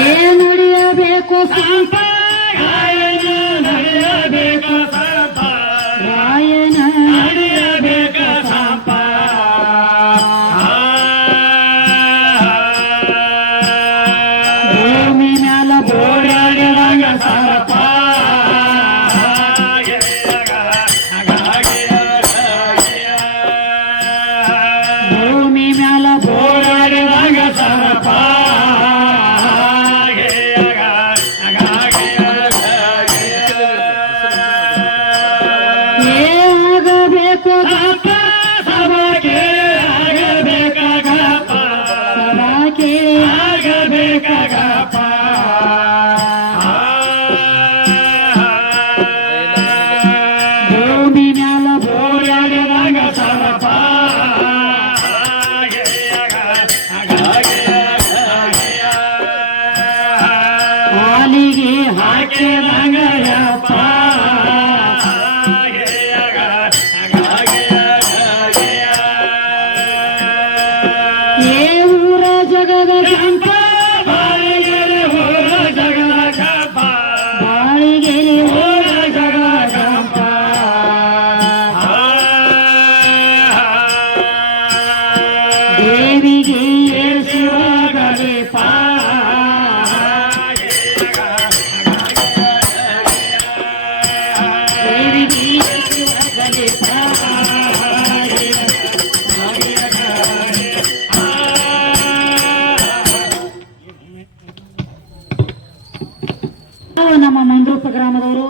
ಏ ನಡೆಯಬೇಕು? ಭೂಮಿ ಮ್ಯಾಲ ಬೋಡಾಡಿದಂಗ ಸರಪ ಹಾಲಿಗೆ ಹಾಕಿದಂಗ ನಮ್ಮ ಮಂದ್ರೂಪ ಗ್ರಾಮದವರು.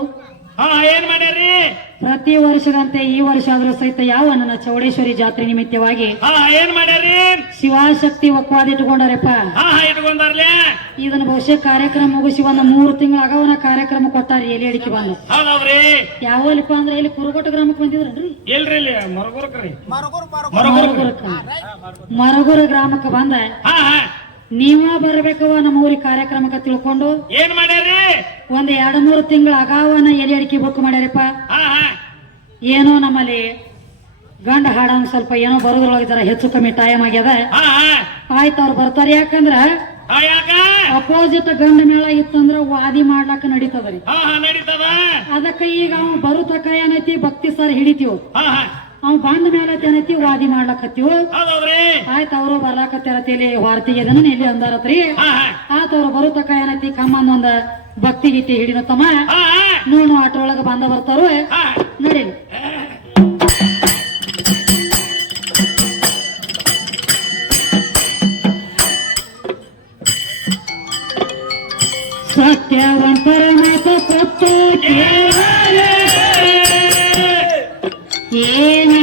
ಹಾ ಏನ್ ಮಾಡ್ಯಾರಿ ಪ್ರತಿ ವರ್ಷದಂತೆ ಈ ವರ್ಷ ಆದ್ರೂ ಸಹಿತ ಯಾವ ನನ್ನ ಚೌಡೇಶ್ವರಿ ಜಾತ್ರೆ ನಿಮಿತ್ತವಾಗಿ ಹಾ ಏನ್ ಮಾಡ್ಯಾರಿ ಶಿವಾಶಕ್ತಿ ಒಕ್ಕವಾದ ಇಟ್ಕೊಂಡಾರಪ್ಪ. ಹಾ ಹಾ ಇಟ್ಕೊಂಡಾರ್ಲೆ? ಇದನ್ನ ಬಹುಶಃ ಕಾರ್ಯಕ್ರಮ ಮುಗಿಸಿ ಒಂದು ಮೂರು ತಿಂಗಳ ಅಗವನ ಕಾರ್ಯಕ್ರಮ ಕೊಟ್ಟಾರಿ ಎಲ್ಲಿ ಅಡಿಕೆ ಬಂದು. ಯಾವಲ್ಲಿಪ್ಪ ಅಂದ್ರೆ ಇಲ್ಲಿ ಕುರುಗೋಟ ಗ್ರಾಮಕ್ಕೆ ಬಂದಿದ್ರಲ್ರಿ ಎಲ್ರಿ ಇಲ್ಲಿ? ಮರಗುರಕ್ರಿ. ಮರಗುರಕ್ಕೆ. ಮರಗುರ ಗ್ರಾಮಕ್ಕೆ ಬಂದ. ಹಾ ಹಾ. ನೀವ ಬರ್ಬೇಕವ ನಮ್ಮ ಊರಿಗೆ ಕಾರ್ಯಕ್ರಮಕ್ಕೆ ತಿಳ್ಕೊಂಡು. ಏನ್ ಮಾಡ್ಯಾರಿ ಒಂದ್ ಎರಡ್ ಮೂರು ತಿಂಗಳ ಅಗಾವನ ಎಲೆ ಅಡಿಕೆ ಬುಕ್ ಮಾಡ್ಯಾರಪ್ಪ. ಏನೋ ನಮ್ಮಲ್ಲಿ ಗಂಡ ಹಾಡ ಸ್ವಲ್ಪ ಏನೋ ಬರೋದ್ರೊಳಗಿದಾರ ಹೆಚ್ಚು ಕಮ್ಮಿ ಟೈಮ್ ಆಗ್ಯದ. ಆಯ್ತು ಅವ್ರು ಬರ್ತಾರೆ ಯಾಕಂದ್ರ ಅಪೋಸಿಟ್ ಗಂಡ ಮೇಳ ಇತ್ತಂದ್ರ ವಾದಿ ಮಾಡ್ಲಾಕ ನಡೀತದ್ರಿ. ಅದಕ್ಕ ಈಗ ಅವ್ನು ಬರು ತಕ ಏನೈತಿ ಭಕ್ತಿ ಸರ್ ಹಿಡಿತೀವ್. ಅವ್ ಬಂದ ಮೇಲೆ ಏನೈತಿ ವಾದಿ ಮಾಡ್ಲಕತ್ತೀವ್. ಆಯ್ತು ಅವರು ಬರ್ಲಾಕತ್ತಾರತಿಲಿ ವಾರ್ತಿಗೆ ಇದನ್ನ ಇಲ್ಲಿ ಅಂದಾರತ್ರಿ? ಆತ ಅವ್ರು ಬರುತ್ತಕ ಏನತಿ ಕಮ್ಮಂದ ಒಂದ ಭಕ್ತಿ ಗೀತಿ ಹಿಡಿನ ತಮ್ಮ. ನೋಡು ಆಟೊಳಗ ಬಂದ ಬರ್ತಾರು? ನೋಡಿ ಸತ್ಯ ಸತ್ಯವಂತರ ಮಾತು ಕೊಟ್ಟು 你